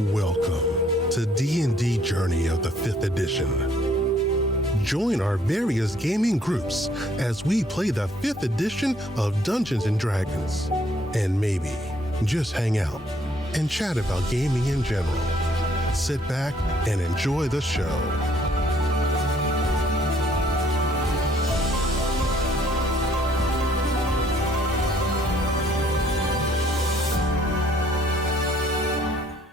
Welcome to D&D Journey of the 5th edition. Join our various gaming groups as we play the 5th edition of Dungeons & Dragons. And maybe just hang out and chat about gaming in general. Sit back and enjoy the show.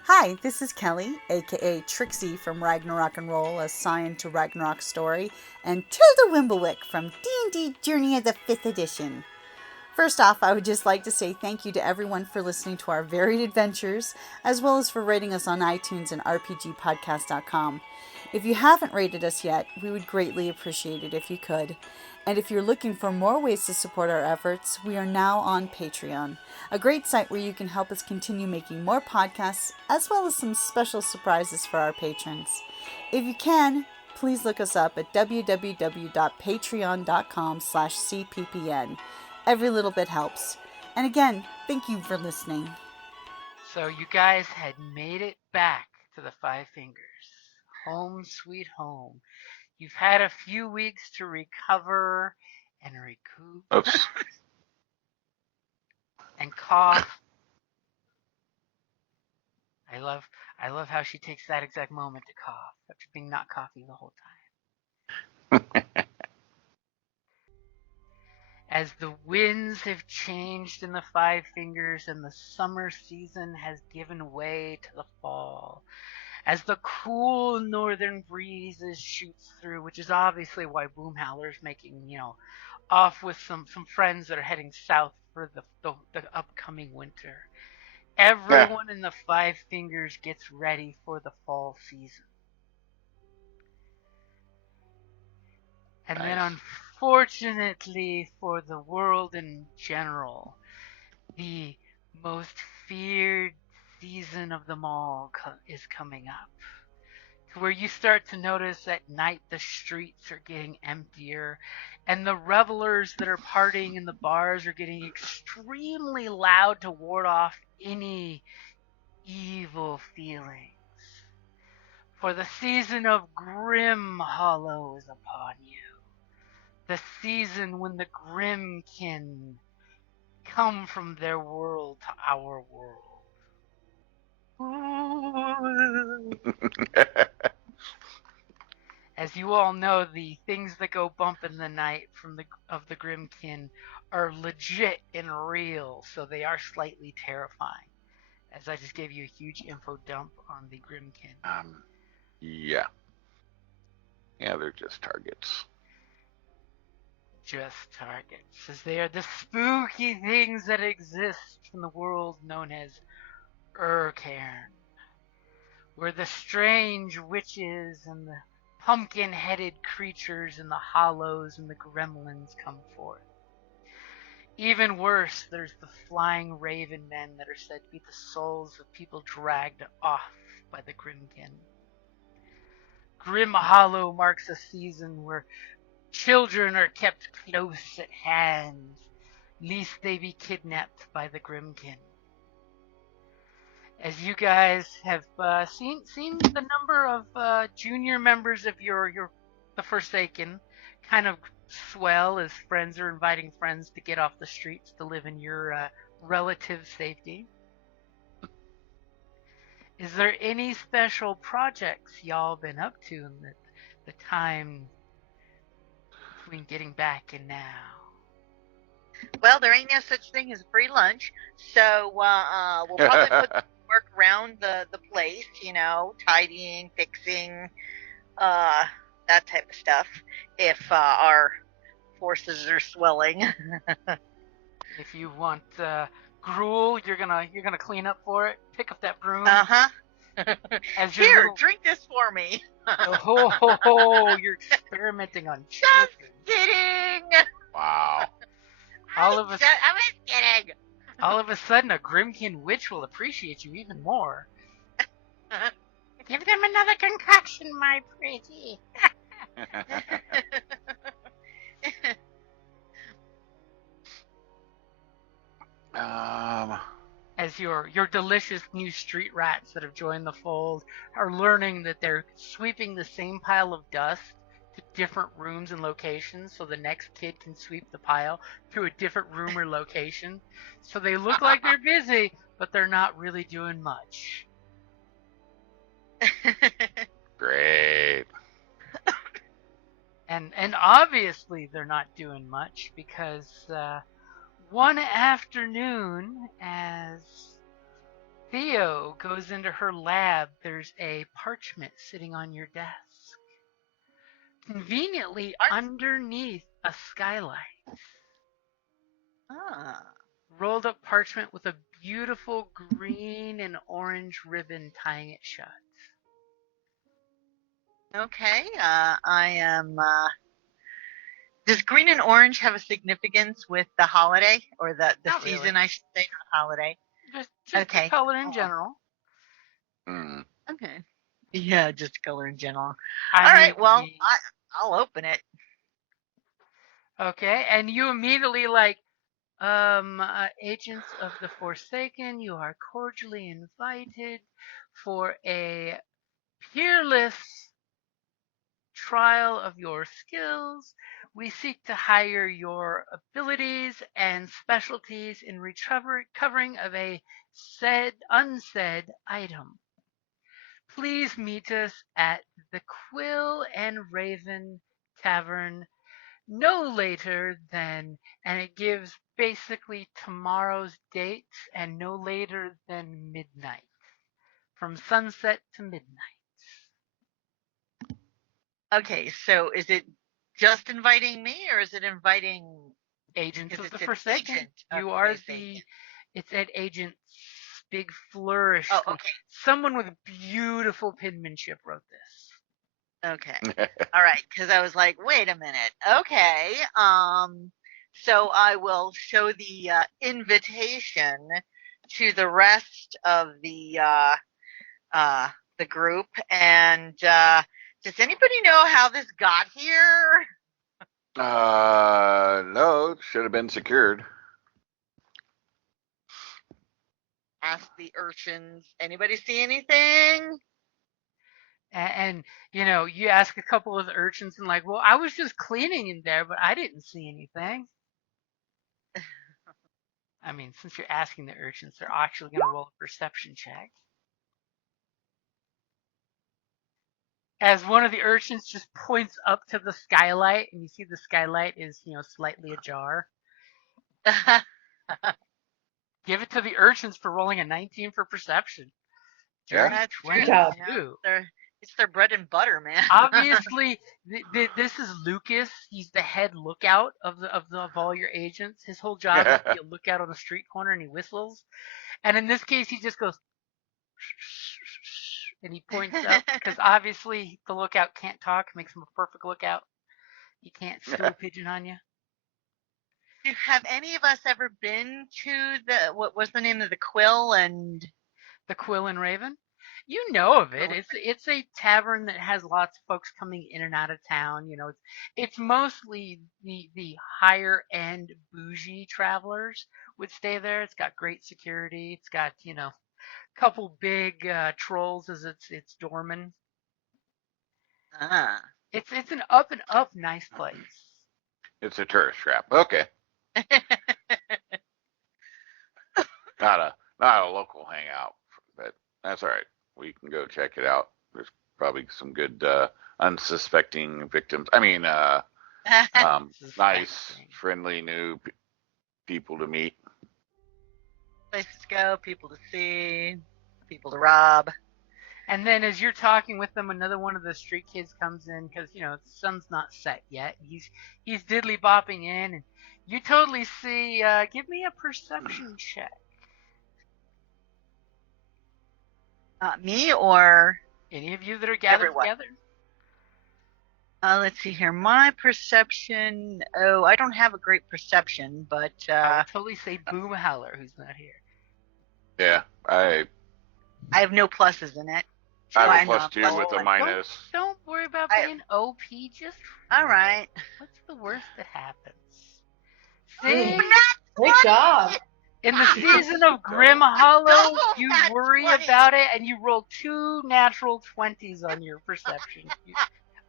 Hi, this is Kelly, aka Trixie from Ragnarok and Roll, assigned to Ragnarok Story, and Tilda Wimblewick from D&D Journey of the 5th edition. First off, I would just like to say thank you to everyone for listening to our varied adventures, as well as for rating us on iTunes and rpgpodcast.com. If you haven't rated us yet, we would greatly appreciate it if you could. And if you're looking for more ways to support our efforts, we are now on Patreon, a great site where you can help us continue making more podcasts, as well as some special surprises for our patrons. If you can, please look us up at www.patreon.com/cppn. Every little bit helps. And again, thank you for listening. So you guys had made it back to the Five Fingers. Home sweet home. You've had a few weeks to recover and recoup. Oops. And cough. I love how she takes that exact moment to cough after being not coughing the whole time. As the winds have changed in the Five Fingers and the summer season has given way to the fall, as the cool northern breezes shoots through, which is obviously why Boomhowler's making, off with some friends that are heading south for the upcoming winter. Everyone in the Five Fingers gets ready for the fall season. And then unfortunately for the world in general, the most feared season of them all is coming up, to where you start to notice at night the streets are getting emptier and the revelers that are partying in the bars are getting extremely loud to ward off any evil feelings. For the season of GrymHallow is upon you. The season when the Grimkin come from their world to our world. As you all know, the things that go bump in the night of the Grimkin are legit and real, so they are slightly terrifying. As I just gave you a huge info dump on the Grimkin. Yeah. Yeah, they're just targets. Just targets, as they are the spooky things that exist in the world known as Urcairn, where the strange witches and the pumpkin-headed creatures in the hollows and the gremlins come forth. Even worse, there's the flying raven men that are said to be the souls of people dragged off by the Grimkin. GrymHallow marks a season where children are kept close at hand, lest they be kidnapped by the Grimkin. As you guys have seen the number of junior members of the Forsaken kind of swell as friends are inviting friends to get off the streets to live in your relative safety. Is there any special projects y'all been up to in the time between getting back and now? Well, there ain't no such thing as free lunch, so we'll probably put work around the place, tidying, fixing, that type of stuff, if our forces are swelling. If you want gruel, you're gonna clean up for it. Pick up that broom. Here, drink this for me. You're experimenting on Just children. kidding. Wow. I was kidding. All of a sudden, a Grimkin witch will appreciate you even more. Give them another concoction, my pretty. as your delicious new street rats that have joined the fold are learning that they're sweeping the same pile of dust to different rooms and locations, so the next kid can sweep the pile to a different room or location. So they look like they're busy, but they're not really doing much. Great. And obviously they're not doing much because one afternoon, as Theo goes into her lab, there's a parchment sitting on your desk, conveniently underneath a skylight. Rolled up parchment with a beautiful green and orange ribbon tying it shut. Okay, I am. Does green and orange have a significance with the holiday or the Not season? really. I should say, not holiday. Just Okay. the color in general. Mm. Okay. Yeah, just color in general. I All right. mean, Well, I'll open it. Okay, and you immediately agents of the Forsaken, you are cordially invited for a peerless trial of your skills. We seek to hire your abilities and specialties in recovering of a unsaid item. Please meet us at the Quill and Raven Tavern no later than, and it gives basically tomorrow's date, and no later than midnight. From sunset to midnight. Okay, so is it just inviting me, or is it inviting Agents of the it's an Forsaken. agent of You the are Forsaken? it's at Agent Big Flourish. Oh, okay. Someone with beautiful penmanship wrote this. Okay. All right, because I was like, wait a minute. Okay. So I will show the invitation to the rest of the group, and does anybody know how this got here? No, it should have been secured. Ask the urchins. Anybody see anything? And you ask a couple of the urchins and like, well, I was just cleaning in there, but I didn't see anything. I mean, since you're asking the urchins, they're actually going to roll a perception check. As one of the urchins just points up to the skylight, and you see the skylight is, slightly ajar. Give it to the urchins for rolling a 19 for perception. Yeah. That's Good job. It's their bread and butter, man. Obviously, this is Lucas. He's the head lookout of all your agents. His whole job is to be a lookout on the street corner, and he whistles. And in this case, he just goes, and he points up, because obviously the lookout can't talk. Makes him a perfect lookout. He can't steal a pigeon on you. Have any of us ever been to what was the name of the Quill and the Quill and Raven? You know of it. It's a tavern that has lots of folks coming in and out of town. It's mostly the higher end bougie travelers would stay there. It's got great security. It's got a couple big trolls as its doorman. It's an up and up nice place. It's a tourist trap. Okay. Not a local hangout, but that's all right. We can go check it out. There's probably some good unsuspecting victims. I mean, nice, friendly new people to meet. Places to go, people to see, people to rob. And then as you're talking with them, another one of the street kids comes in because, the sun's not set yet. He's diddly bopping in, and you totally see, give me a perception check. Me or any of you that are gathered together? Let's see here. My perception. Oh, I don't have a great perception, but I would totally say Boom Howler, who's not here. Yeah, I have no pluses in it. I have a +2 with a minus. Don't worry about being OP. Just all right. What's the worst that happens? See? Great job. In the season of GrymHallow, Double you nat worry 20. about it, and you roll 2 natural 20s on your perception.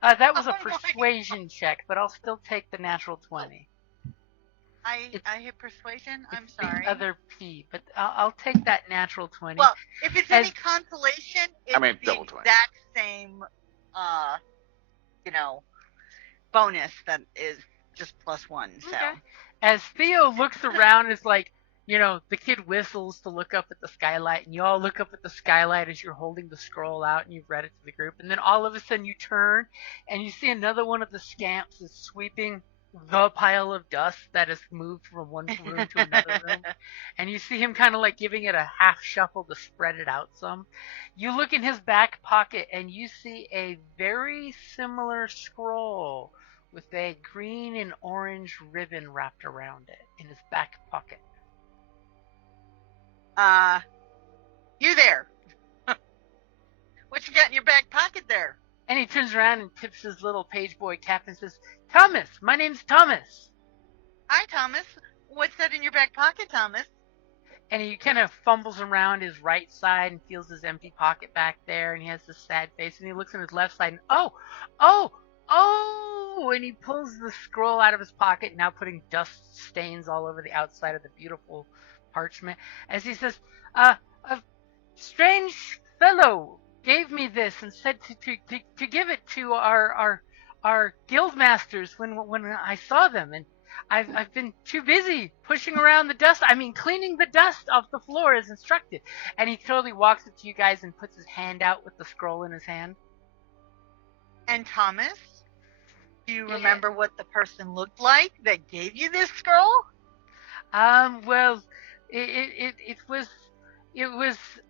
That was a Oh my persuasion check, but I'll still take the natural 20. I hit persuasion. I'm It's sorry. the other P, but I'll take that natural 20. Well, if it's any As- consolation, it's the double 20. exact same, bonus that is just +1. So. Okay. As Theo looks around, it's like, the kid whistles to look up at the skylight, and you all look up at the skylight as you're holding the scroll out and you've read it to the group. And then all of a sudden you turn and you see another one of the scamps is sweeping the pile of dust that has moved from one room to another room. And you see him kind of like giving it a half shuffle to spread it out some. You look in his back pocket and you see a very similar scroll with a green and orange ribbon wrapped around it in his back pocket. You there? What you got in your back pocket there? And he turns around and tips his little page boy cap and says, "Thomas, my name's Thomas." Hi, Thomas. What's that in your back pocket, Thomas? And he kind of fumbles around his right side and feels his empty pocket back there, and he has this sad face, and he looks on his left side and oh, and he pulls the scroll out of his pocket, now putting dust stains all over the outside of the beautiful parchment, as he says, a strange fellow gave me this and said to give it to our guild masters when I saw them, and I've been too busy pushing around the dust. I mean, cleaning the dust off the floor as instructed. And he totally walks up to you guys and puts his hand out with the scroll in his hand. And Thomas, do you remember what the person looked like that gave you this scroll? Well, it was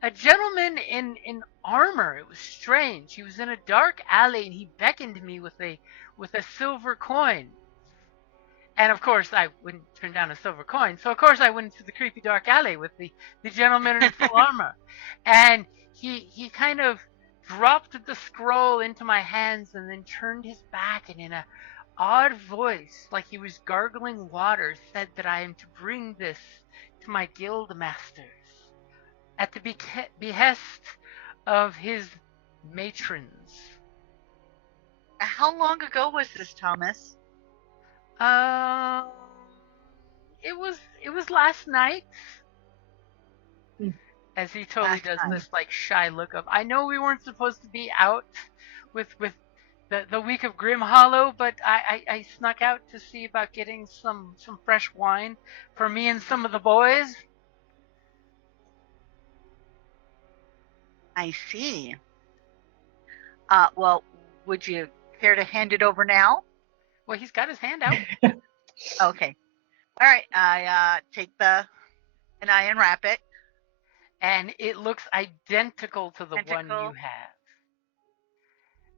a gentleman in armor. It was strange. He was in a dark alley and he beckoned to me with a silver coin. And of course, I wouldn't turn down a silver coin. So of course, I went into the creepy dark alley with the gentleman in full armor. And he kind of dropped the scroll into my hands and then turned his back and in a odd voice, like he was gargling water, said that I am to bring this to my guild masters at the behest of his matrons. How long ago was this, Thomas? It was last night. As he totally Last does night. this like shy look of, I know we weren't supposed to be out with the week of GrymHallow, but I snuck out to see about getting some fresh wine for me and some of the boys. I see. Well, would you care to hand it over now? Well, he's got his hand out. Okay. All right. I take and I unwrap it. And it looks identical to the one Identical. you have.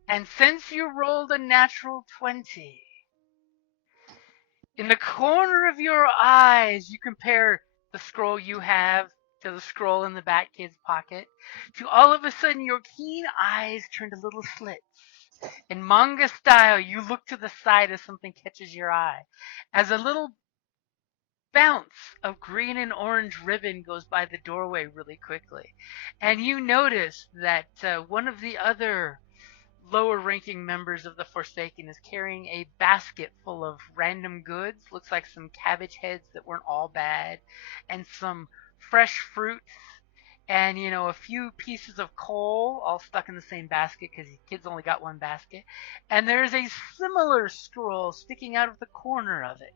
And since you rolled a natural 20, in the corner of your eyes, you compare the scroll you have to the scroll in the back kid's pocket, to all of a sudden your keen eyes turned a little slits. In manga style, you look to the side as something catches your eye. As a little bounce of green and orange ribbon goes by the doorway really quickly. And you notice that one of the other lower ranking members of the Forsaken is carrying a basket full of random goods. Looks like some cabbage heads that weren't all bad, and some fresh fruits, and a few pieces of coal all stuck in the same basket because kids only got one basket. And there's a similar scroll sticking out of the corner of it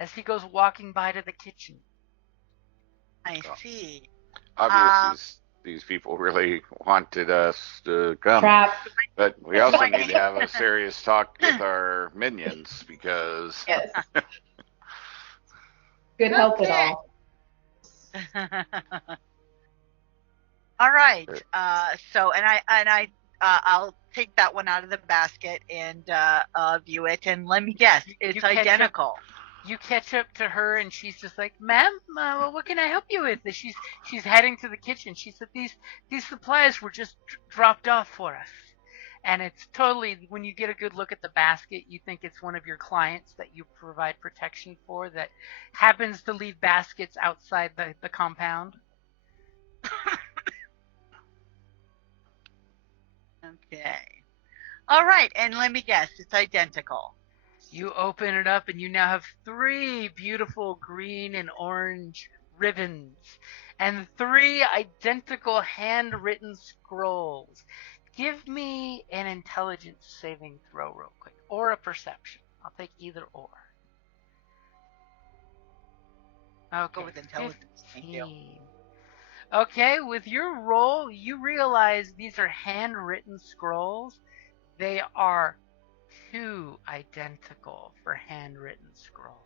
as he goes walking by to the kitchen. I see. Obviously, these people really wanted us to come. Trap. But we also need to have a serious talk with our minions because Yes. Good help at all. All right. So, I'll take that one out of the basket and view it. And let me guess, it's catch up- identical. You catch up to her and she's just like, "Ma'am, what can I help you with?" And she's heading to the kitchen. She said, these supplies were just dropped off for us. And it's totally, when you get a good look at the basket, you think it's one of your clients that you provide protection for that happens to leave baskets outside the compound. Okay. All right, and let me guess, it's identical. You open it up and you now have 3 beautiful green and orange ribbons and 3 identical handwritten scrolls. Give me an intelligence saving throw real quick, or a perception. I'll take either or. Okay, Go with intelligence. 15. Thank you. Okay, with your roll, you realize these are handwritten scrolls. They are too identical for handwritten scrolls.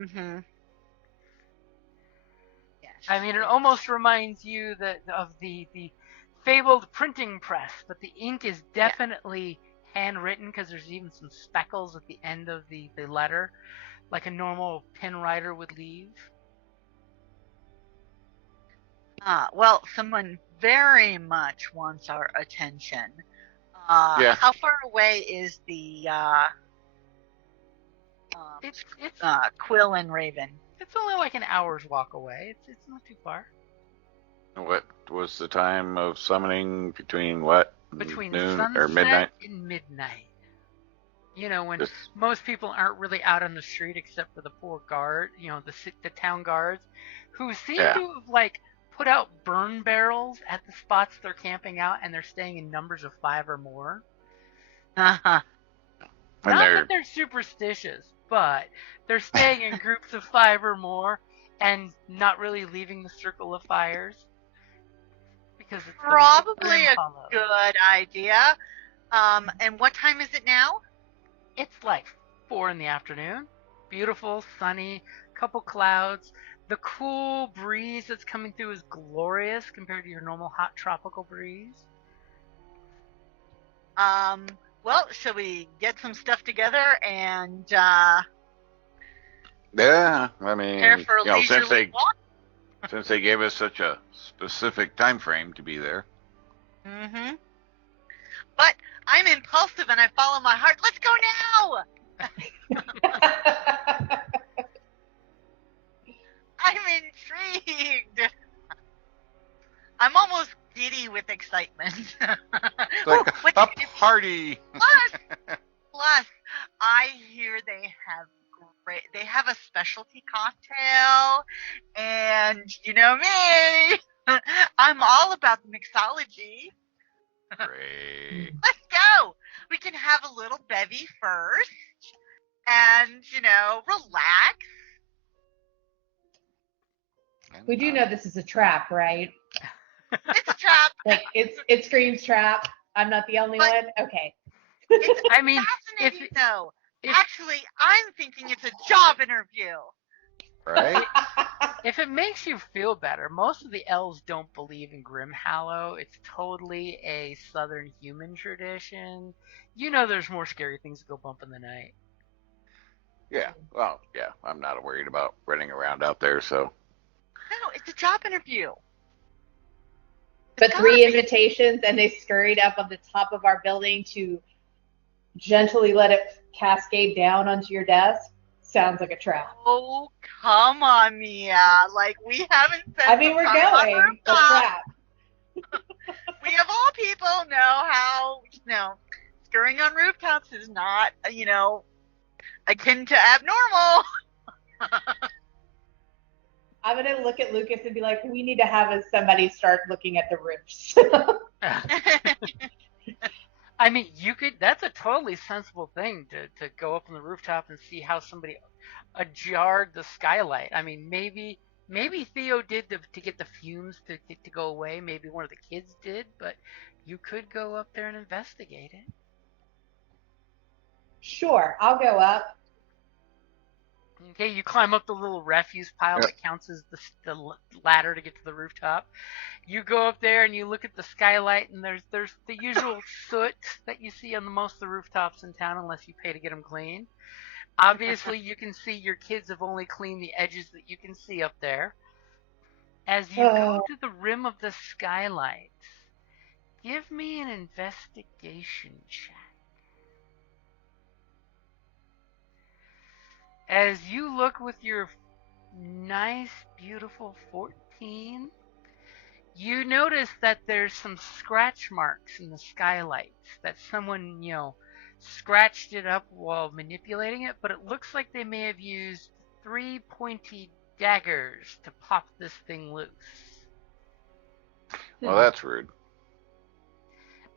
Mm-hmm. Yes. I mean, it almost reminds you of the fabled printing press, but the ink is definitely handwritten because there's even some speckles at the end of the letter, like a normal pen writer would leave. Well, someone very much wants our attention. Yeah. How far away is the It's Quill and Raven? it's only like an hour's walk away. It's not too far. What was the time of summoning between what? Between noon sunset or midnight? and midnight. You know, when Just- most people aren't really out on the street except for the poor guard, you know, the town guards, who seem Yeah. to have, like, put out burn barrels at the spots they're camping out, and they're staying in numbers of 5 or more. Uh-huh. And Not they're that they're superstitious, but they're staying in groups of 5 or more and not really leaving the circle of fires. Because it's Probably a GrymHallow. good idea. And what time is it now? It's like 4 in the afternoon. Beautiful, sunny, couple clouds. The cool breeze that's coming through is glorious compared to your normal hot tropical breeze. Well, shall we get some stuff together and yeah. I prepare mean, for a leisurely walk? since they gave us such a specific time frame to be there. Mm-hmm. But I'm impulsive and I follow my heart. Let's go now! I'm intrigued. I'm almost giddy with excitement. It's like Ooh, a party. Plus, I hear they have a specialty cocktail, and you know me, I'm all about the mixology. Great. Let's go. We can have a little bevy first, and relax. We do know this is a trap, right? It's a trap. Like it screams trap. I'm not the only But- one. Okay. It's I mean, fascinating, though. if- Actually, I'm thinking it's a job interview. Right? If it makes you feel better, most of the elves don't believe in GrymHallow. It's totally a southern human tradition. You know there's more scary things that go bump in the night. Yeah. Well, yeah. I'm not worried about running around out there, so. No, it's a job interview. But 3 invitations, and they scurried up on the top of our building to gently let it cascade down onto your desk. Sounds like a trap. Oh, come on, Mia. Like, we haven't spent I mean, we're some time on going. The rooftop. trap. We of all people know how, scurrying on rooftops is not, akin to abnormal. I'm gonna look at Lucas and be like, we need to have somebody start looking at the roofs. I mean, that's a totally sensible thing to go up on the rooftop and see how somebody ajarred the skylight. I mean, maybe Theo did to get the fumes to go away. Maybe one of the kids did, but you could go up there and investigate it. Sure, I'll go up. Okay, you climb up the little refuse pile that counts as the ladder to get to the rooftop. You go up there and you look at the skylight, and there's the usual soot that you see on most of the rooftops in town, unless you pay to get them clean. Obviously, you can see your kids have only cleaned the edges that you can see up there. As you go to the rim of the skylight, Give me an investigation check. As you look with your nice, beautiful 14, you notice that there's some scratch marks in the skylights, that someone, scratched it up while manipulating it, but it looks like they may have used 3 pointy daggers to pop this thing loose. Well, that's rude.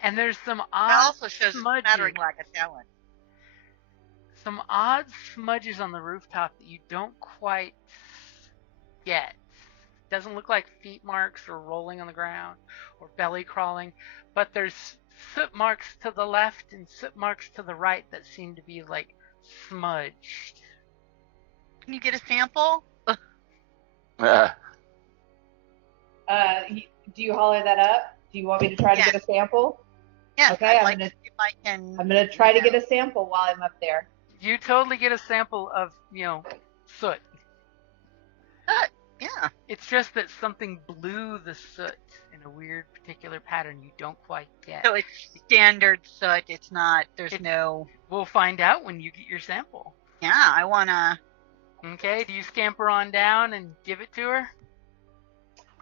And there's some It odd also shows smudges. smattering lack of talent. Some odd smudges on the rooftop that you don't quite get. Doesn't look like feet marks or rolling on the ground or belly crawling, but there's soot marks to the left and soot marks to the right that seem to be like smudged. Can you get a sample? Do you holler that up? Do you want me to try to get a sample? Yes, Okay, I'd like to see if I can. I'm gonna try to get a sample while I'm up there. You totally get a sample of, soot. Yeah. It's just that something blew the soot in a weird particular pattern you don't quite get. So it's standard soot. It's not. There's no. We'll find out when you get your sample. Yeah, I wanna. Okay, do you scamper on down and give it to her?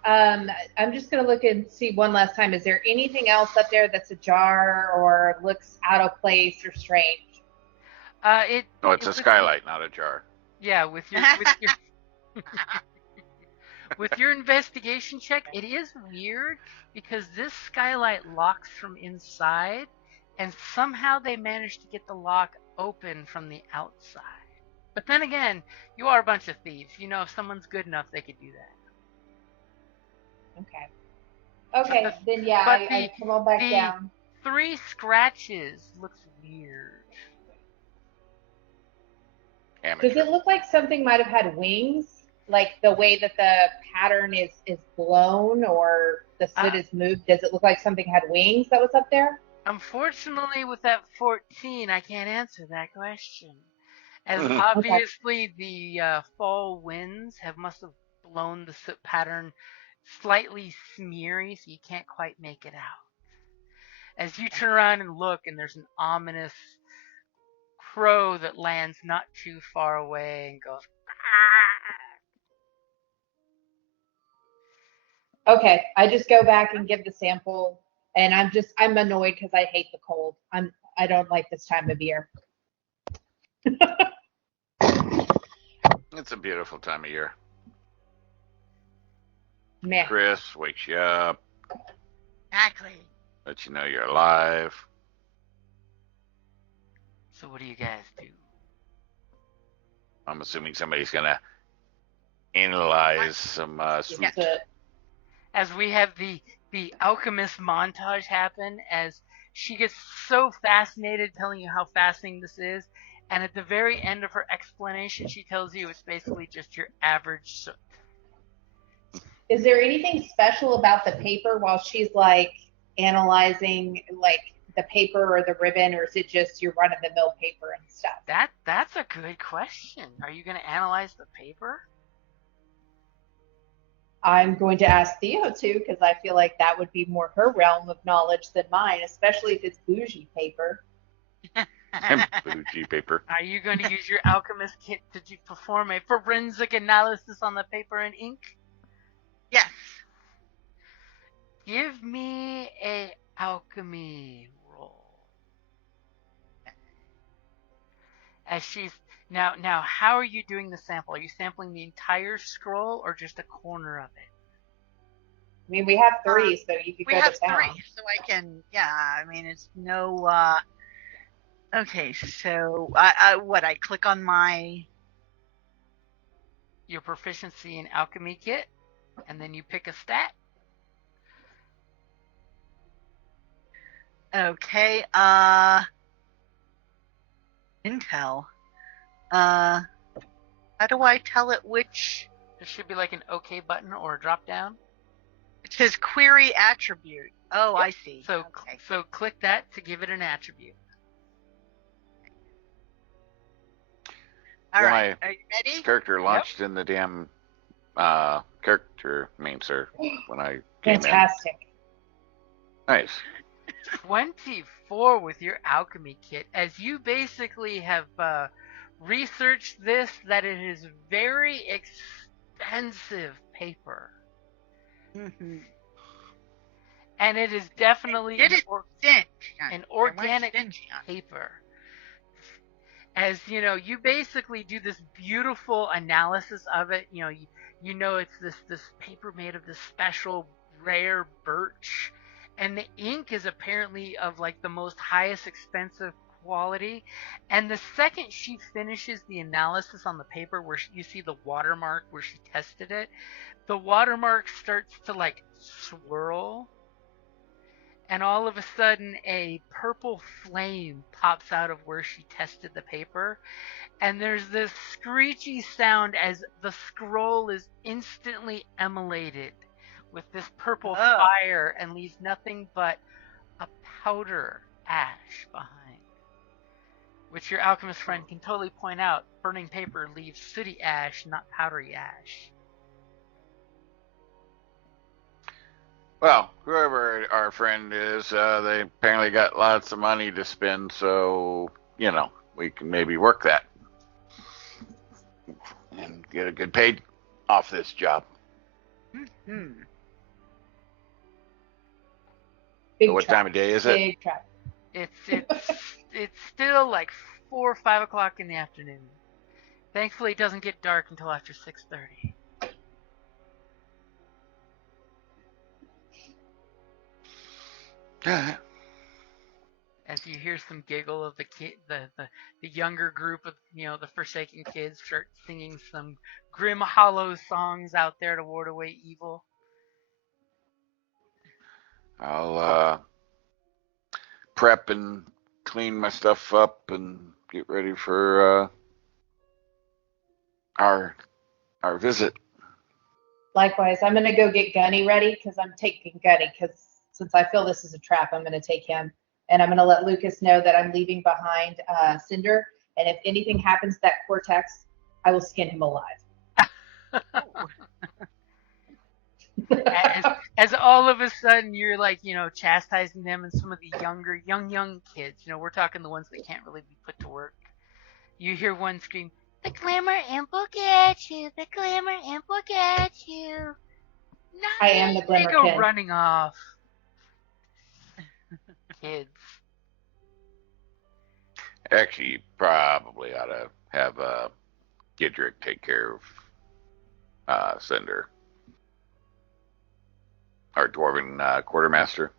I'm just gonna look and see one last time. Is there anything else up there that's ajar or looks out of place or strange? It's a skylight, not a jar. Yeah, with your with your investigation check, it is weird because this skylight locks from inside, and somehow they managed to get the lock open from the outside. But then again, you are a bunch of thieves. If someone's good enough, they could do that. Okay, then yeah, I come on back down. 3 scratches looks weird. Amateur. Does it look like something might have had wings? Like the way that the pattern is blown or the soot is moved? Does it look like something had wings that was up there? Unfortunately, with that 14, I can't answer that question. As obviously the fall winds must have blown the soot pattern slightly smeary, so you can't quite make it out. As you turn around and look, and there's an ominous crow that lands not too far away and goes. Okay, I just go back and give the sample, and I'm annoyed because I hate the cold. I don't like this time of year. It's a beautiful time of year. Meh. Chris wakes you up, Exactly. lets you know you're alive. So what do you guys do? I'm assuming somebody's gonna analyze some sweet. Yes. As we have the alchemist montage happen, as she gets so fascinated telling you how fascinating this is, and at the very end of her explanation, she tells you it's basically just your average soot. Is there anything special about the paper while she's like analyzing like the paper or the ribbon, or is it just your run-of-the-mill paper and stuff? That's a good question. Are you going to analyze the paper? I'm going to ask Theo too, because I feel like that would be more her realm of knowledge than mine, especially if it's bougie paper. Bougie paper. Are you going to use your alchemist kit to perform a forensic analysis on the paper and ink? Yes. Give me a alchemy roll. As she's now, how are you doing the sample? Are you sampling the entire scroll or just a corner of it? I mean, we have 3, so you could We go have to town. 3, so I can. Yeah, I mean, it's no. Okay, so I click on your proficiency in alchemy kit, and then you pick a stat. Okay, intel. How do I tell it which? There should be like an OK button or a drop down. It says query attribute. Oh, yep. I see. So, okay. So click that to give it an attribute. All right. Are you ready? Character launched in the damn character main, sir. When I came Fantastic. Nice. 24 with your alchemy kit, as you basically have researched this, that it is very expensive paper. Mm-hmm. And it is definitely Did it cinch? an organic paper. As you know, you basically do this beautiful analysis of it. You know it's this paper made of this special rare birch, and the ink is apparently of like the most highest expensive quality. And the second she finishes the analysis on the paper, where you see the watermark where she tested it, the watermark starts to like swirl. And all of a sudden, a purple flame pops out of where she tested the paper. And there's this screechy sound as the scroll is instantly emulated with this purple fire and leaves nothing but a powder ash behind. Which your alchemist friend can totally point out. Burning paper leaves sooty ash, not powdery ash. Well, whoever our friend is, they apparently got lots of money to spend, so, we can maybe work that and get a good paid off this job. Mm-hmm. Big What trap. time of day is it? Big trap. It's still like 4 or 5 o'clock in the afternoon. Thankfully, it doesn't get dark until after 6:30. As you hear some giggle of the younger group of the Forsaken kids start singing some GrymHallow songs out there to ward away evil. I'll prep and clean my stuff up and get ready for our visit. Likewise, I'm going to go get Gunny ready because I'm taking Gunny because since I feel this is a trap, I'm going to take him. And I'm going to let Lucas know that I'm leaving behind Cinder. And if anything happens to that Cortex, I will skin him alive. as all of a sudden you're like, chastising them, and some of the younger, young kids, we're talking the ones that can't really be put to work. You hear one scream, "The glamour imp will get you! The glamour imp will get you!" I am the glamour They go kid. running off. Kids. Actually, you probably ought to have Gidrick take care of Cinder, our dwarven quartermaster.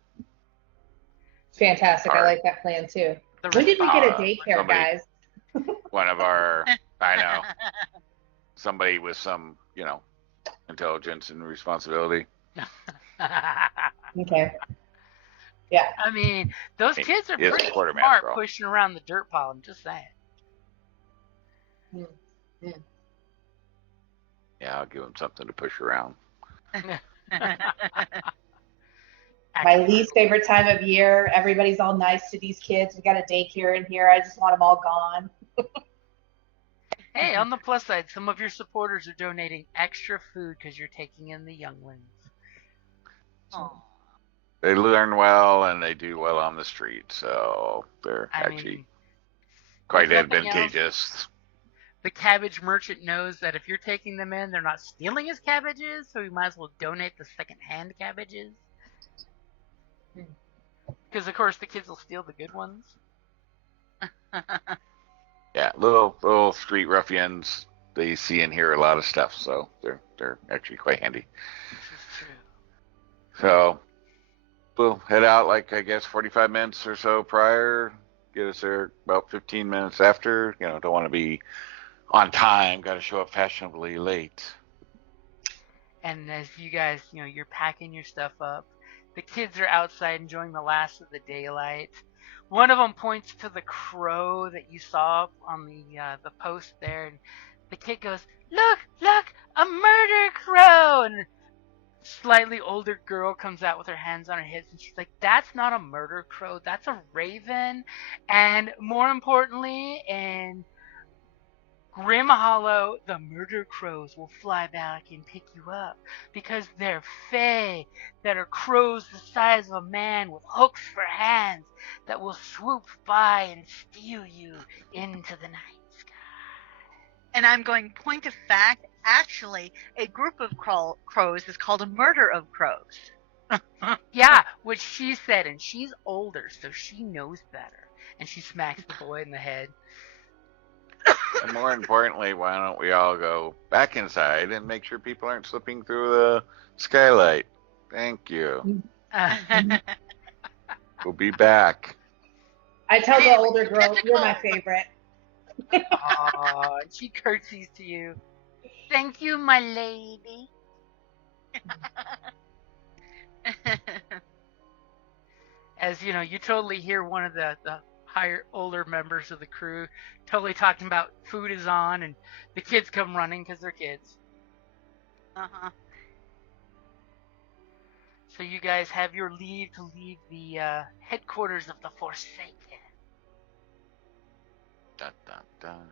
Fantastic. I like that plan too. The When did we get a response. daycare, guys? One of our, I know, somebody with some, intelligence and responsibility. Okay. Yeah. I mean, those kids are He is a pretty quartermaster, smart all. pushing around the dirt pile. I'm just saying. Yeah, I'll give him something to push around. My least favorite time of year. Everybody's all nice to these kids. We got a daycare in here. I just want them all gone. Hey, on the plus side, some of your supporters are donating extra food because you're taking in the younglings. Oh. They learn well and they do well on the street, so they're actually quite advantageous. The cabbage merchant knows that if you're taking them in, they're not stealing his cabbages, so you might as well donate the second-hand cabbages. Because, of course, the kids will steal the good ones. Yeah, little street ruffians, they see and hear a lot of stuff, so they're actually quite handy. This is true. So we'll head out like, I guess, 45 minutes or so prior, get us there about 15 minutes after. Don't want to be on time, got to show up fashionably late. And as you guys, you're packing your stuff up, the kids are outside enjoying the last of the daylight. One of them points to the crow that you saw on the post there, and the kid goes, "Look, a murder crow!" And a slightly older girl comes out with her hands on her hips, and she's like, "That's not a murder crow, that's a raven, and more importantly, in GrymHallow, the murder crows will fly back and pick you up because they're fae that are crows the size of a man with hooks for hands that will swoop by and steal you into the night sky. And I'm going, point of fact, actually, a group of crows is called a murder of crows. Yeah, which she said, and she's older, so she knows better. And she smacks the boy in the head. And more importantly, why don't we all go back inside and make sure people aren't slipping through the skylight? Thank you. We'll be back. I tell the older girl, you're my favorite. Aww, she curtsies to you. Thank you, my lady. As you know, you totally hear one of the older members of the crew totally talking about food is on, and the kids come running because they're kids. Uh-huh. So you guys have your leave to leave the headquarters of the Forsaken. Dun, dun, dun.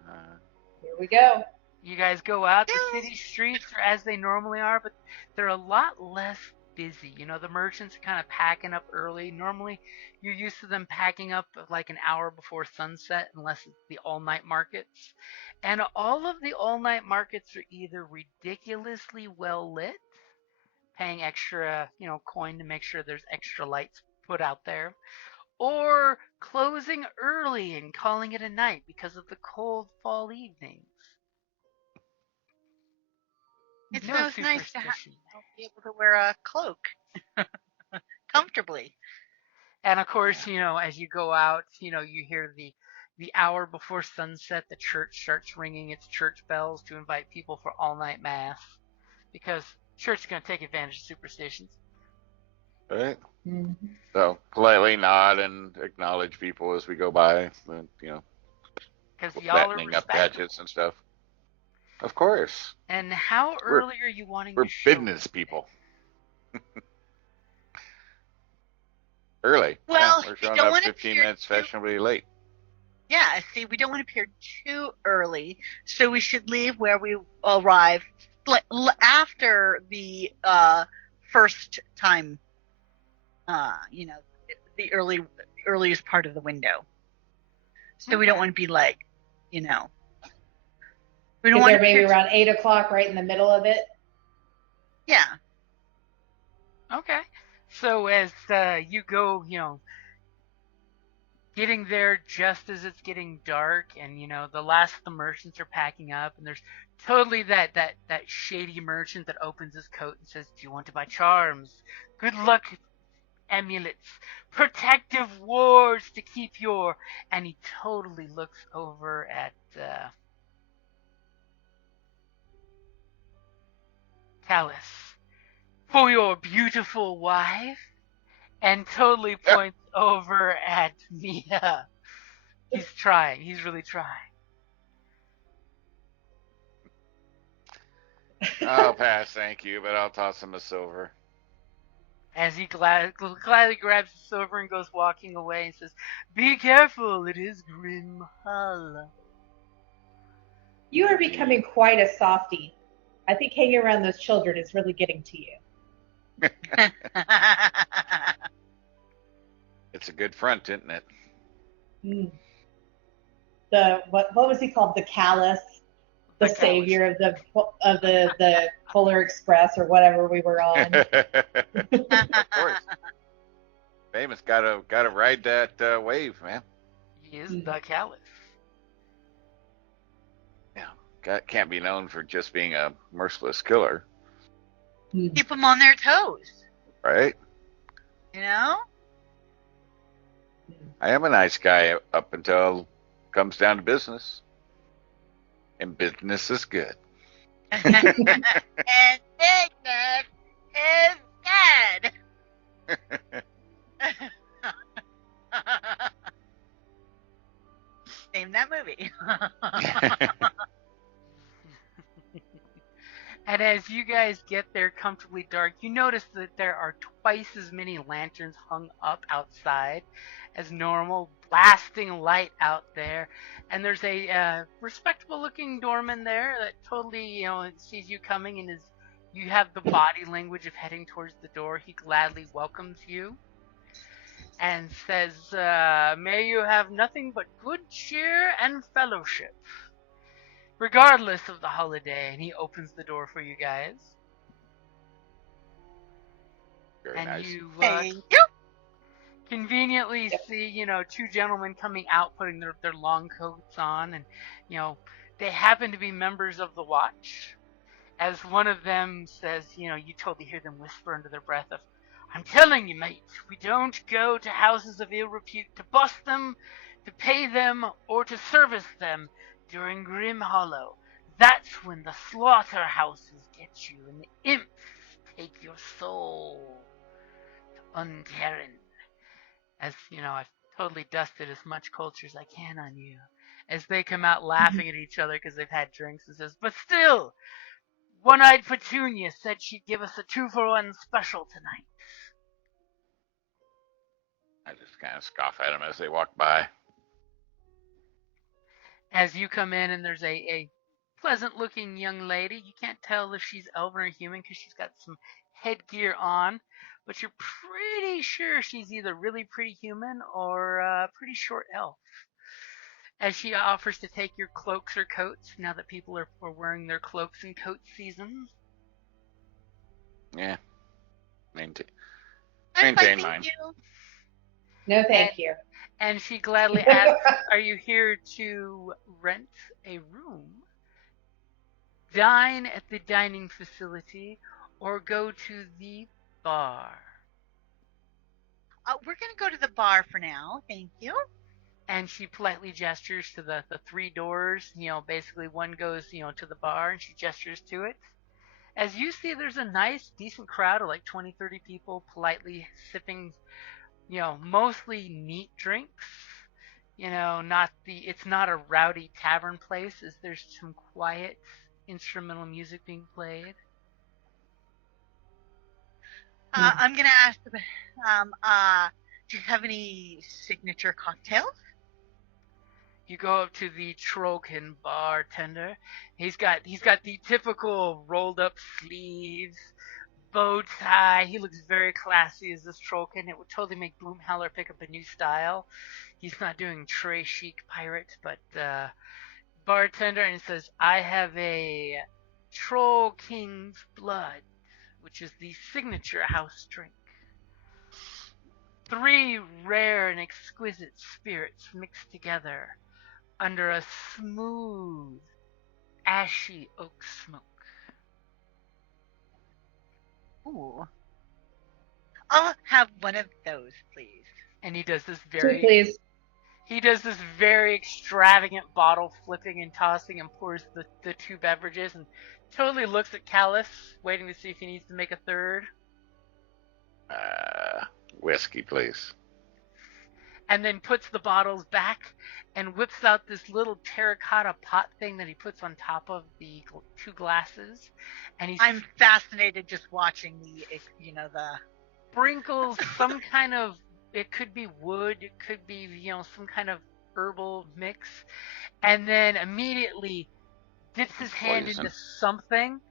Here we go. You guys go out. The city streets are as they normally are, but they're a lot less busy. You know, the merchants are kind of packing up early. Normally, you're used to them packing up like an hour before sunset, unless it's the all-night markets. And all of the all-night markets are either ridiculously well lit, paying extra, coin to make sure there's extra lights put out there, or closing early and calling it a night because of the cold fall evenings. It's No nice to superstition. be able to wear a cloak comfortably. And of course, as you go out, you hear the hour before sunset, the church starts ringing its church bells to invite people for all-night mass, because church is going to take advantage of superstitions. Right? Mm-hmm. So politely nod and acknowledge people as we go by, Because y'all are flattening up respectable. gadgets and stuff. Of course. And how early are you wanting We're to show business people. Early. Well, we're you showing don't up want to 15 appear minutes fashionably late. Yeah, see, we don't want to appear too early, so we should leave where we arrive after the first time, the earliest part of the window. So we don't want to be like, we don't want to maybe around 8 o'clock, right in the middle of it. Yeah. Okay. So as you go, getting there just as it's getting dark, and the last of the merchants are packing up, and there's totally that shady merchant that opens his coat and says, "Do you want to buy charms, good luck amulets, protective wards to keep your?" And he totally looks over at Callus, "For your beautiful wife," and totally points over at Mia. He's trying. He's really trying. I'll pass, thank you, but I'll toss him a silver. As he gladly grabs the silver and goes walking away and says, "Be careful, it is GrymHallow." You are becoming quite a softie. I think hanging around those children is really getting to you. It's a good front, isn't it? Mm. What was he called? The Callus, the savior of the Polar Express or whatever we were on. Of course. Famous, gotta ride that wave, man. He is the Callus. Yeah, can't be known for just being a merciless killer, Keep them on their toes, right? I am a nice guy up until it comes down to business. And business is good. And business is good. Name that movie. And as you guys get there comfortably dark, you notice that there are twice as many lanterns hung up outside as normal, blasting light out there. And there's a respectable-looking doorman there that totally, sees you coming and you have the body language of heading towards the door. He gladly welcomes you and says, "May you have nothing but good cheer and fellowship, regardless of the holiday." And he opens the door for you guys. Very nice. You Thank you. conveniently see, two gentlemen coming out, putting their long coats on, and, they happen to be members of the watch. As one of them says, you totally hear them whisper under their breath of, "I'm telling you, mate, we don't go to houses of ill repute to bust them, to pay them, or to service them during GrymHallow. That's when the slaughterhouses get you and the imps take your soul to Unteren." As, I've totally dusted as much culture as I can on you. As they come out laughing at each other because they've had drinks, and says, "But still, One-Eyed Petunia said she'd give us a 2-for-1 special tonight." I just kind of scoff at them as they walk by. As you come in, and there's a pleasant-looking young lady. You can't tell if she's elven or human because she's got some headgear on, but you're pretty sure she's either really pretty human or pretty short elf. As she offers to take your cloaks or coats, now that people are wearing their cloaks and coat season. Yeah. Maintain I'm fine, mine. thank you. No, thank you. And she gladly asks, "Are you here to rent a room, dine at the dining facility, or go to the bar?" We're going to go to the bar for now. Thank you. And she politely gestures to the 3 doors. Basically one goes, to the bar, and she gestures to it. As you see, there's a nice, decent crowd of like 20, 30 people politely sipping, mostly neat drinks. It's not a rowdy tavern place, as there's some quiet instrumental music being played. I'm going to ask, do you have any signature cocktails? You go up to the trollkin bartender. He's got the typical rolled up sleeves, bow tie. He looks very classy as this trollkin. It would totally make Boomhowler pick up a new style. He's not doing tray chic pirate, but bartender, and he says, "I have a Troll King's Blood, which is the signature house drink. 3 rare and exquisite spirits mixed together under a smooth, ashy oak smoke." Ooh. I'll have one of those, please. And he does this Two, please. very extravagant bottle flipping and tossing, and pours the 2 beverages, and totally looks at Callus, waiting to see if he needs to make a third. Whiskey, please. And then puts the bottles back and whips out this little terracotta pot thing that he puts on top of the 2 glasses. And I'm fascinated just watching the sprinkles some kind of, it could be wood, it could be, some kind of herbal mix. And then immediately dips his hand Poison. into something,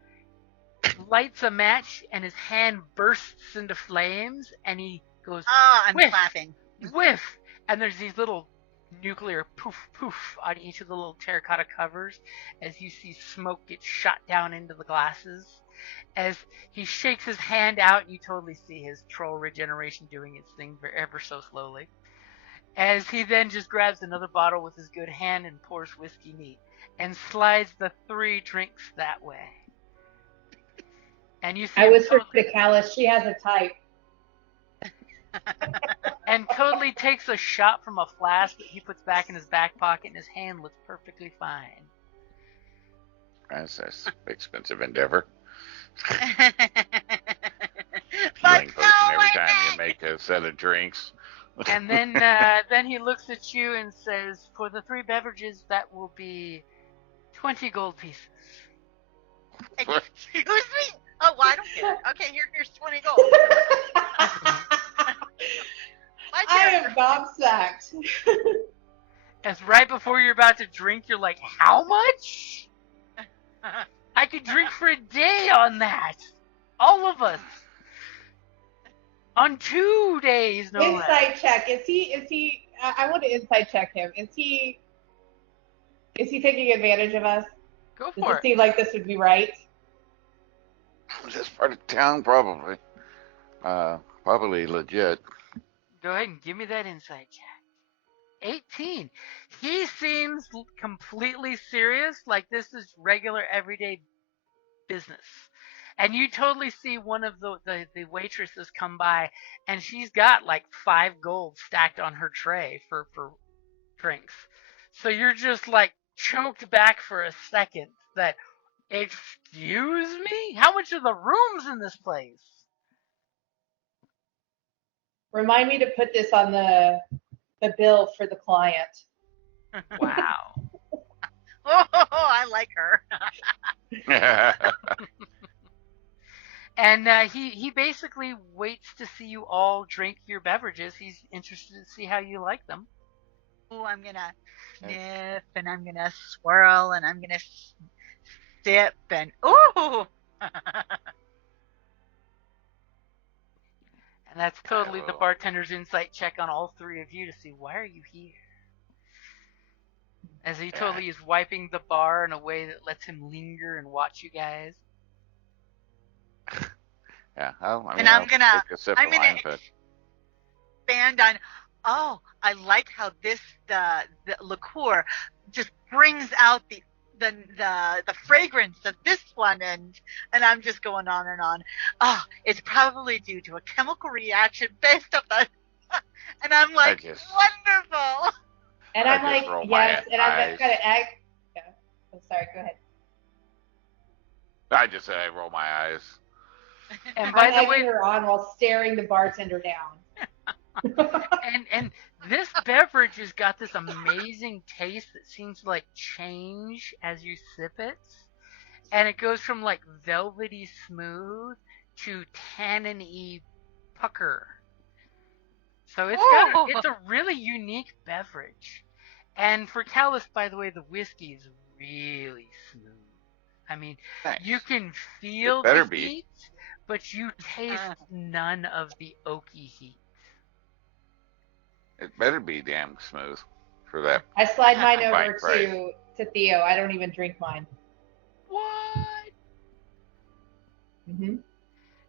lights a match, and his hand bursts into flames, and he goes, "Oh, I'm whiff, clapping." whiff, and there's these little nuclear poof poof on each of the little terracotta covers as you see smoke get shot down into the glasses. As he shakes his hand out, and you totally see his troll regeneration doing its thing ever so slowly. As he then just grabs another bottle with his good hand and pours whiskey neat and slides the 3 drinks that way. And you see I whispered to Callus, she has a type. and totally takes a shot from a flask that he puts back in his back pocket, and his hand looks perfectly fine. That's an expensive endeavor. But Healing so potion every I time you did. make a set of drinks. And then he looks at you and says, "For the 3 beverages, that will be 20 gold pieces." Excuse me? Oh, well, I don't get it. Okay, here's 20 gold. My I character. am gobsmacked. As right before you're about to drink, you're like, how much? I could drink for a day on that. All of us. On 2 days, no less. Insight check. Is he, I want to insight check him. Is he taking advantage of us? Go Does for it it. seem like this would be right? This part of town, probably. Probably legit. Go ahead and give me that insight check. 18. He seems completely serious, like this is regular everyday business. And you totally see one of the waitresses come by, and she's got like 5 gold stacked on her tray for drinks. So you're just like choked back for a second that, excuse me? How much are the rooms in this place? Remind me to put this on the bill for the client. Wow. Oh, I like her. And he basically waits to see you all drink your beverages. He's interested to see how you like them. Ooh, I'm gonna sniff and I'm gonna swirl and I'm gonna sip and ooh. And that's totally the bartender's insight check on all 3 of you to see, why are you here? As he totally is wiping the bar in a way that lets him linger and watch you guys. Yeah, I'm gonna expand on. Oh, I like how this the liqueur just brings out the fragrance of this one, and I'm just going on and on. Oh, it's probably due to a chemical reaction based on the. And I'm like, wonderful. And I'm like, yes, and I'm kind of egg. Yeah. I'm sorry. Go ahead. I just said I roll my eyes. And by the way, her on while staring the bartender down. and this beverage has got this amazing taste that seems to like change as you sip it, and it goes from like velvety smooth to tannin-y pucker. So it's a really unique beverage. And for Callus, by the way, the whiskey is really smooth. I mean, nice. You can feel the heat, but you taste none of the oaky heat. It better be damn smooth for that. I slide mine over to Theo. I don't even drink mine. What? Mm-hmm.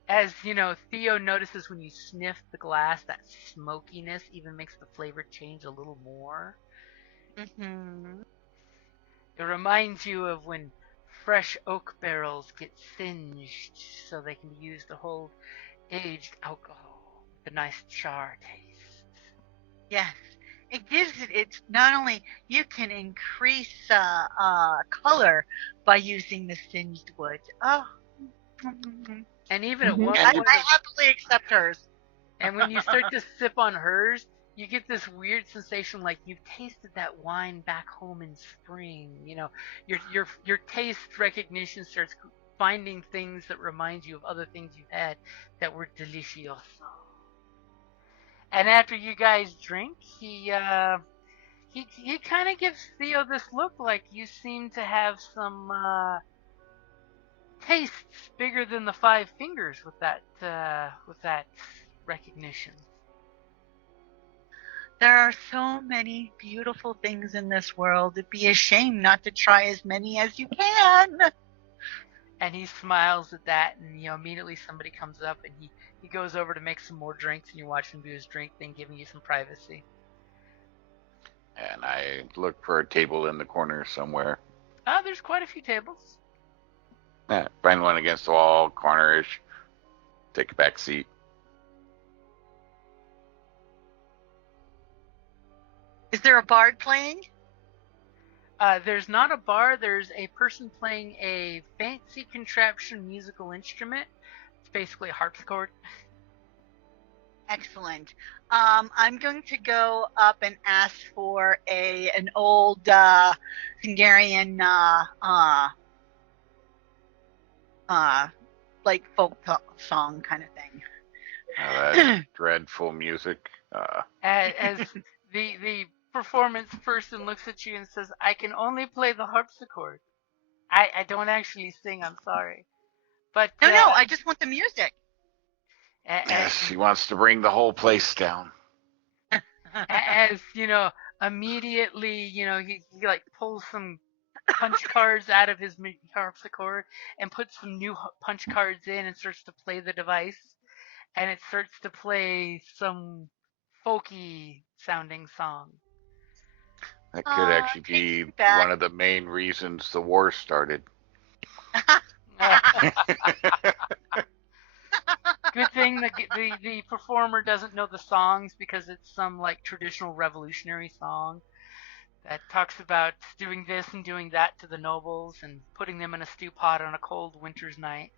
As you know, Theo notices when you sniff the glass, that smokiness even makes the flavor change a little more. Mm-hmm. It reminds you of when fresh oak barrels get singed so they can be used to hold aged alcohol. The nice char taste. Yes. It gives it's not only you can increase color by using the singed wood. Oh. And even at one I point, happily accept hers. And when you start to sip on hers, you get this weird sensation like you've tasted that wine back home in spring. You know, your taste recognition starts finding things that remind you of other things you've had that were delicioso. And after you guys drink, he kind of gives Theo this look like you seem to have some tastes bigger than the 5 fingers with that recognition. There are so many beautiful things in this world. It'd be a shame not to try as many as you can. And he smiles at that, and immediately somebody comes up, and he goes over to make some more drinks, and you watch him do his drink thing, giving you some privacy. And I look for a table in the corner somewhere. There's quite a few tables. Yeah, find one against the wall, corner-ish. Take a back seat. Is there a bard playing? There's not a bar. There's a person playing a fancy contraption musical instrument. It's basically a harpsichord. Excellent. I'm going to go up and ask for an old Hungarian like folk song kind of thing. That dreadful music. As the performance person looks at you and says, "I can only play the harpsichord. I don't actually sing. I'm sorry." But No, I just want the music. Yes, she wants to bring the whole place down. As immediately, he like pulls some punch cards out of his harpsichord and puts some new punch cards in and starts to play the device, and it starts to play some folky sounding song. That could actually be one of the main reasons the war started. Good thing the performer doesn't know the songs, because it's some like traditional revolutionary song that talks about doing this and doing that to the nobles and putting them in a stew pot on a cold winter's night.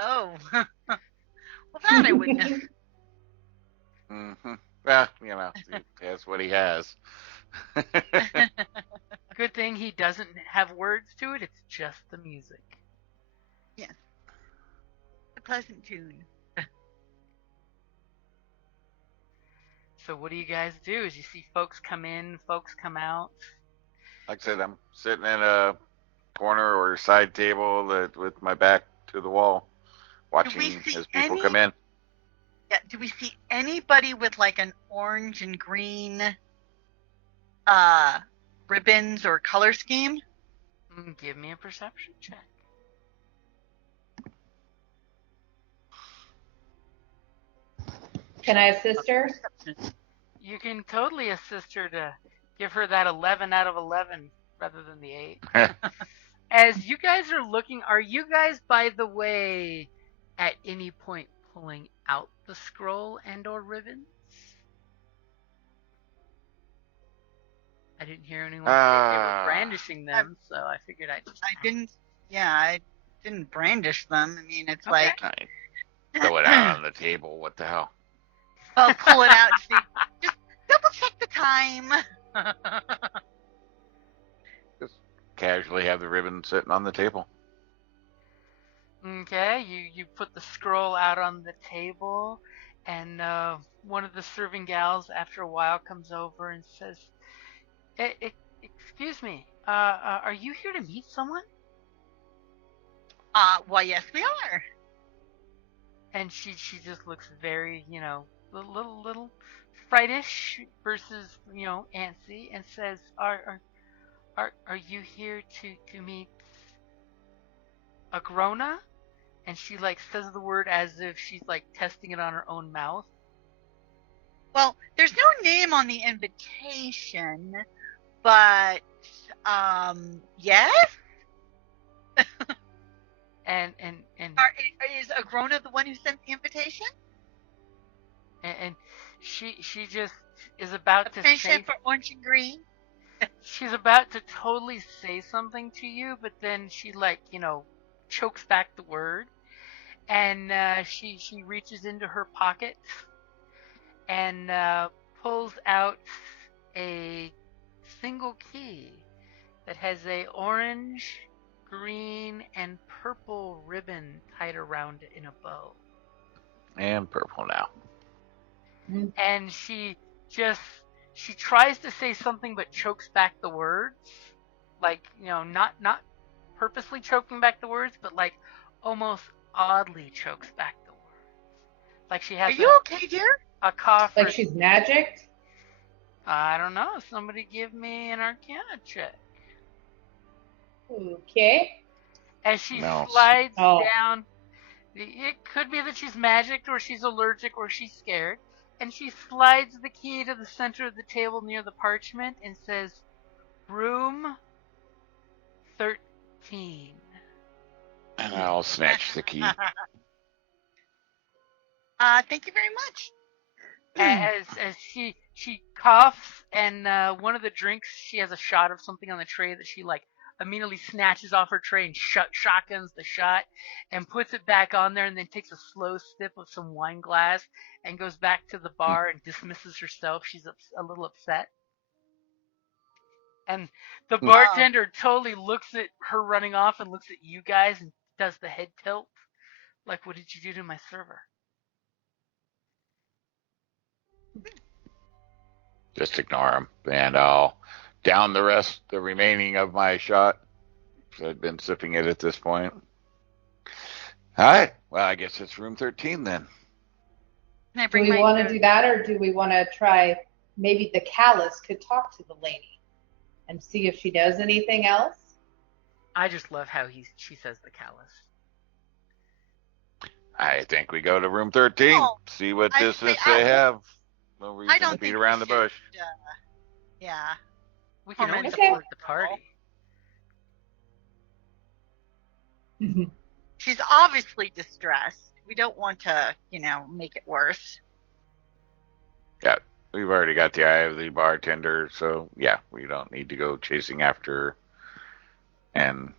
Oh, well, that I witnessed. Mm-hmm. Well, that's what he has. Good thing he doesn't have words to it. It's just the music. Yes. A pleasant tune. So what do you guys do as you see folks come in, folks come out? Like I said, I'm sitting in a corner or side table with my back to the wall, watching as people come in. Yeah, do we see anybody with like an orange and green ribbons or color scheme? Give me a perception check. Can I assist her? You can totally assist her to give her that 11 out of 11 rather than the 8. As you guys are looking, are you guys, by the way, at any point pulling out the scroll and or ribbons? I didn't hear anyone say they were brandishing them, so I figured I'd just... I didn't brandish them. I mean, it's Okay. like... Throw it out on the table. What the hell? I'll pull it out and see. Just double check the time. Just casually have the ribbon sitting on the table. Okay, you put the scroll out on the table, and one of the serving gals after a while comes over and says, excuse me, are you here to meet someone? Why, yes, we are. And she just looks very, little frightish versus, antsy, and says, are you here to meet Agrona? And she like says the word as if she's like testing it on her own mouth. Well, there's no name on the invitation, but yes. and Is Agrona the one who sent the invitation? And she just is about to say for orange and green. She's about to totally say something to you, but then she like chokes back the word, and she reaches into her pocket and pulls out a single key that has a orange, green, and purple ribbon tied around it in a bow. And purple now. And she tries to say something but chokes back the words, like not purposely choking back the words, but like almost oddly chokes back the words, like she has. Are you okay, dear? A cough. Like she's magicked? I don't know. Somebody give me an Arcana check. Okay. As she slides Oh. down, it could be that she's magicked, or she's allergic, or she's scared. And she slides the key to the center of the table near the parchment and says, "Room 13." And I'll snatch the key. Thank you very much. As she coughs, and one of the drinks, she has a shot of something on the tray that she like immediately snatches off her tray and shotguns the shot and puts it back on there, and then takes a slow sip of some wine glass and goes back to the bar and dismisses herself. She's a little upset. And the bartender totally looks at her running off and looks at you guys and does the head tilt. Like, what did you do to my server? Just ignore him, and I'll down the remaining of my shot. I've been sipping it at this point. All right. Well, I guess it's room 13 then. Can I Do bring we my want to do that, or do we want to try? Maybe the callus could talk to the lady and see if she knows anything else. I just love how she says the callus. I think we go to room 13. Oh, See what I distance say- they have. No I reason to don't beat think around we the bush. should, yeah. We can Torment always Okay. support the party. She's obviously distressed. We don't want to, make it worse. Yeah, we've already got the eye of the bartender, so yeah, we don't need to go chasing after her and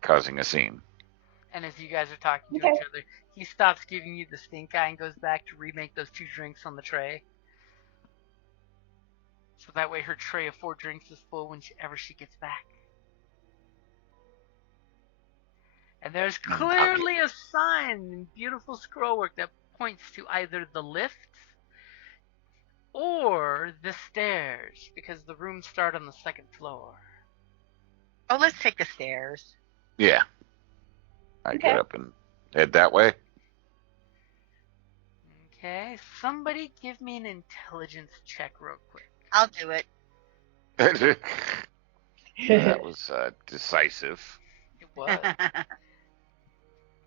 causing a scene. And as you guys are talking to each other, he stops giving you the stink eye and goes back to remake those 2 drinks on the tray. So that way her tray of 4 drinks is full whenever she gets back. And there's clearly a sign in beautiful scrollwork that points to either the lifts or the stairs, because the rooms start on the 2nd floor. Oh, let's take the stairs. Yeah. I get up and head that way. Okay, somebody give me an intelligence check real quick. I'll do it. That was decisive. It was.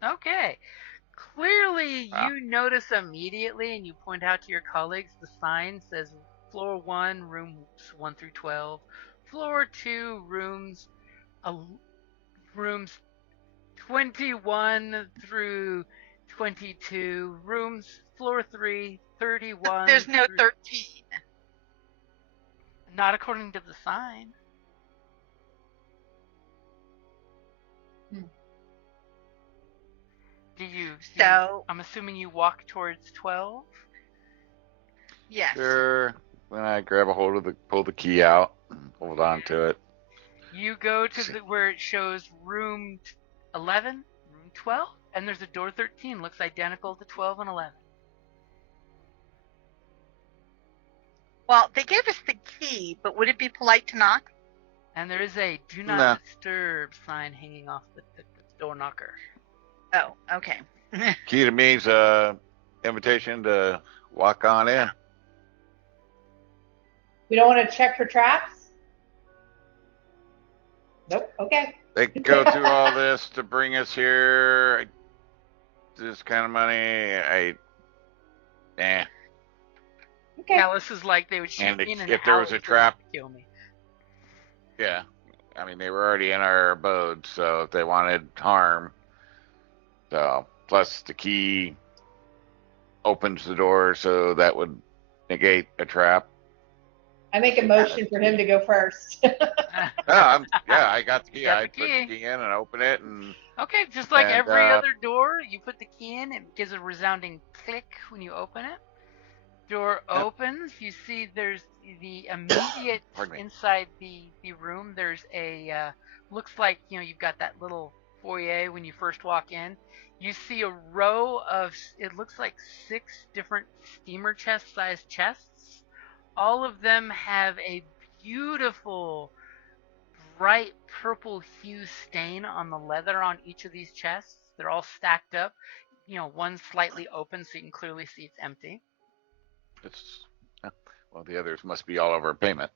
Okay. Clearly, you notice immediately, and you point out to your colleagues, the sign says floor 1, rooms 1 through 12. Floor 2, rooms 21 through 22. Rooms, floor 3, 31. There's no 13. Not according to the sign. I'm assuming you walk towards 12? Yes. Sure. Then I grab a hold of pull the key out, and hold on to it. You go to where it shows room 11, room 12, and there's a door 13. Looks identical to 12 and 11. Well, they gave us the key, but would it be polite to knock? And there is a do not disturb sign hanging off the door knocker. Oh, okay. Key to me is invitation to walk on in. We don't want to check for traps? Nope. Okay. They go through all this to bring us here. This kind of money, Okay. Callus is like they would shoot And me in an if there was alley a trap, to kill me. yeah. I mean, they were already in our abode, so if they wanted harm, so plus the key opens the door, so that would negate a trap. I make a motion for him to go first. I got the key. I put key. the key in and open it, and Okay, just like And, every other door, you put the key in, it gives a resounding click when you open it. Door opens, you see there's the immediate inside the room, there's a, looks like, you've got that little foyer when you first walk in. You see a row of, it looks like 6 different steamer chest-sized chests. All of them have a beautiful bright purple hue stain on the leather on each of these chests. They're all stacked up. One's slightly open so you can clearly see it's empty. Well, the others must be all over payment.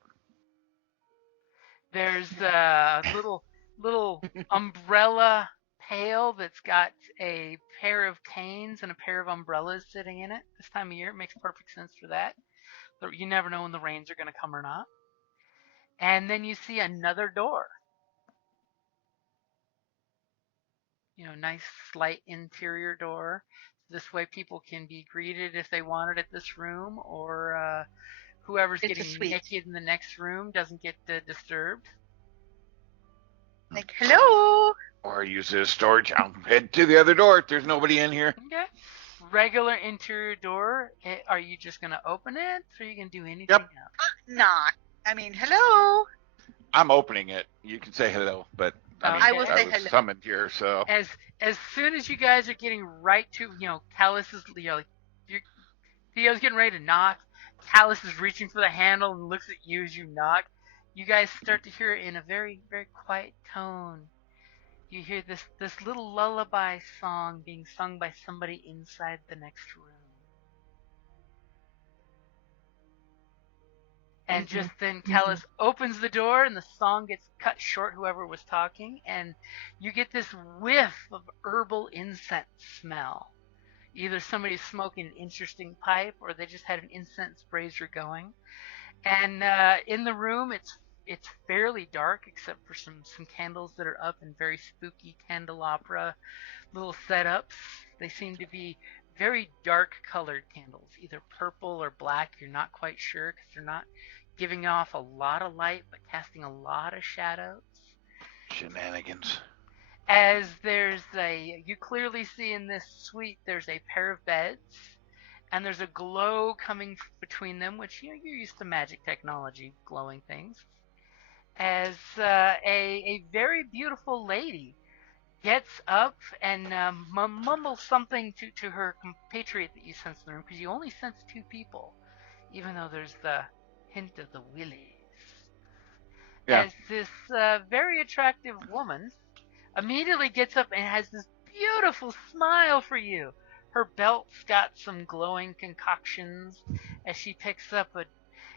There's a little umbrella pail that's got a pair of canes and a pair of umbrellas sitting in it. This time of year, it makes perfect sense for that. You never know when the rains are going to come or not. And then you see another door. Nice slight interior door. This way people can be greeted if they wanted at this room, or whoever's getting naked in the next room doesn't get disturbed. Like, hello! Or use it as storage. I'll head to the other door if there's nobody in here. Okay. Regular interior door. Are you just going to open it, or are you going to do anything else? Knock. I mean, hello! I'm opening it. You can say hello, but I will say was hello. summoned here, so. As soon as you guys are getting right to, Callus is, Theo's getting ready to knock. Callus is reaching for the handle and looks at you as you knock. You guys start to hear it in a very, very quiet tone. You hear this little lullaby song being sung by somebody inside the next room. And just then Callus opens the door and the song gets cut short, whoever was talking, and you get this whiff of herbal incense smell. Either somebody's smoking an interesting pipe or they just had an incense brazier going. And in the room, it's fairly dark except for some candles that are up and very spooky candelabra little setups. They seem to be very dark colored candles, either purple or black. You're not quite sure because they're not giving off a lot of light but casting a lot of shadows. Shenanigans. As you clearly see in this suite, there's a pair of beds, and there's a glow coming between them, which you're used to magic technology, glowing things. As a very beautiful lady gets up and mumbles something to her compatriot that you sense in the room, because you only sense two people, even though there's the hint of the willies. Yeah. As this very attractive woman immediately gets up and has this beautiful smile for you. Her belt's got some glowing concoctions as she picks up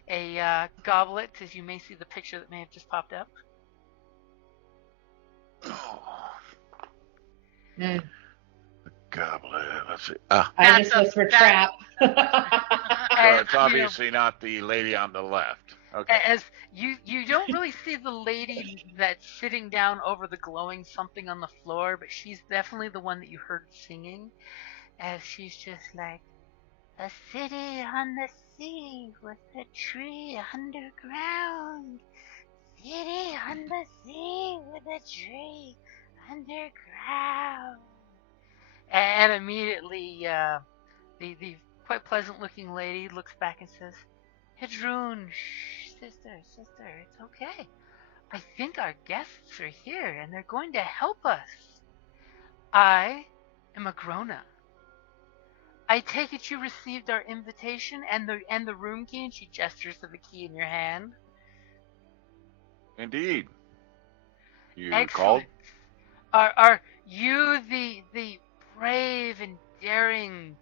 a goblet, as you may see the picture that may have just popped up. The goblet. Let's see. I just was for trap. So it's obviously not the lady on the left. Okay. As you don't really see the lady that's sitting down over the glowing something on the floor, but she's definitely the one that you heard singing, as she's just like, a city on the sea with a tree underground. City on the sea with a tree underground. And immediately, the quite pleasant looking lady looks back and says, Hedrun, shh, sister, it's okay. I think our guests are here and they're going to help us. I am a grown-up. I take it you received our invitation and the room key, and she gestures to the key in your hand. Indeed. You Excellent. called? Are you the brave and daring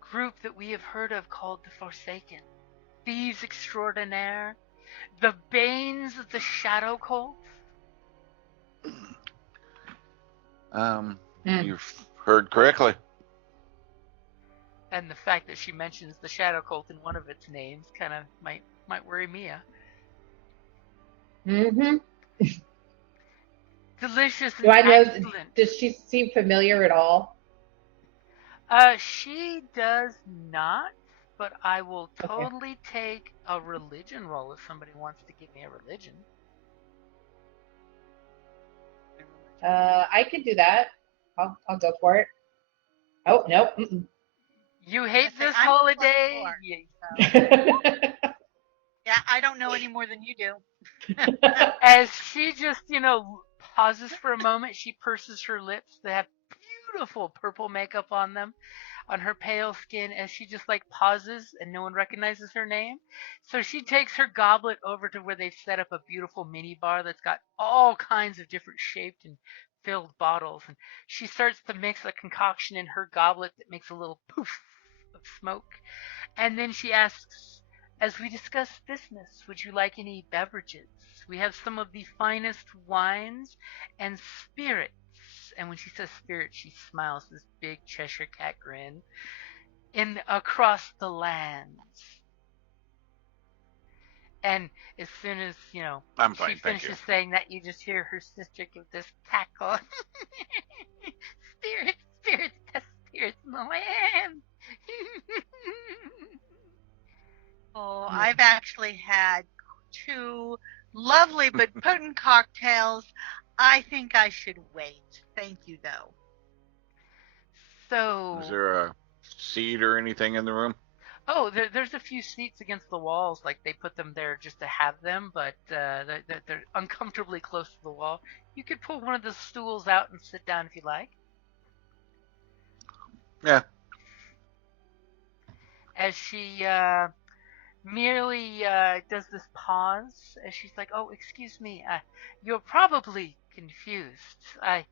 group that we have heard of called the Forsaken? Thieves extraordinaire? The Banes of the Shadow Cult? You've heard correctly. And the fact that she mentions the Shadow Cult in one of its names kind of might worry Mia. Delicious and Do I know? excellent. Does she seem familiar at all? She does not, but I will totally take a religion roll if somebody wants to give me a religion. I could do that. I'll go for it. Oh no. You hate this I'm holiday? Yeah, I don't know any more than you do. As she just, pauses for a moment, she purses her lips. They have beautiful purple makeup on them, on her pale skin, as she just pauses and no one recognizes her name. So she takes her goblet over to where they've set up a beautiful mini bar that's got all kinds of different shaped and filled bottles. And she starts to mix a concoction in her goblet that makes a little poof of smoke. And then she asks, as we discuss business, would you like any beverages? We have some of the finest wines and spirits. And when she says spirit, she smiles this big Cheshire cat grin. Across the lands. And as soon as, I'm she fine, thank finishes you. saying that, you just hear her sister give this cackle. Spirits, best spirits in the land. Oh, I've actually had 2 lovely but potent cocktails. I think I should wait. Thank you, though. So, Is there a seat or anything in the room? Oh, there's a few seats against the walls, like they put them there just to have them, but they're uncomfortably close to the wall. You could pull one of the stools out and sit down if you like. Yeah. As she merely does this pause, as she's like, "Oh, excuse me, you're probably confused. I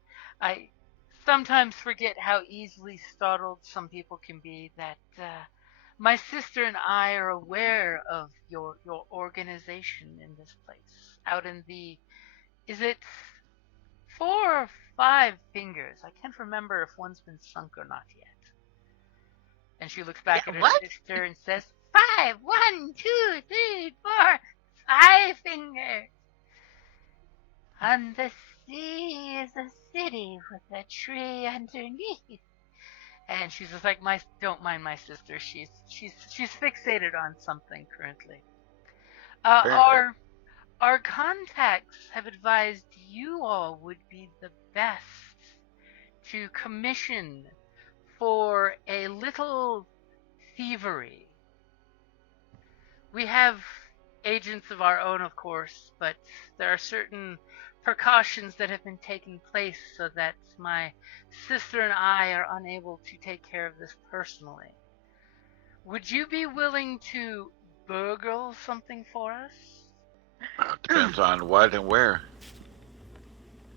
sometimes forget how easily startled some people can be. That my sister and I are aware of your organization in this place, out in the, is it 4 or 5 fingers? I can't remember if one's been sunk or not yet." And she looks back Yeah, at her what? sister and says, 5, 1, 2, 3, 4, 5 fingers. And the sea is a city with a tree underneath. And she's just like, don't mind my sister. She's fixated on something currently. Apparently. Our contacts have advised you all would be the best to commission for a little thievery. We have agents of our own, of course, but there are certain precautions that have been taking place so that my sister and I are unable to take care of this personally. Would you be willing to burgle something for us? Depends on what and where.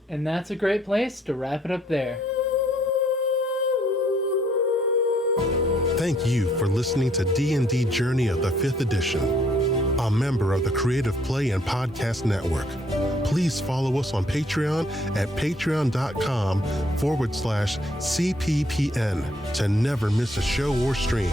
And that's a great place to wrap it up there. Thank you for listening to D&D Journey of the 5th Edition, a member of the Creative Play and Podcast Network. Please follow us on Patreon at patreon.com/CPPN to never miss a show or stream.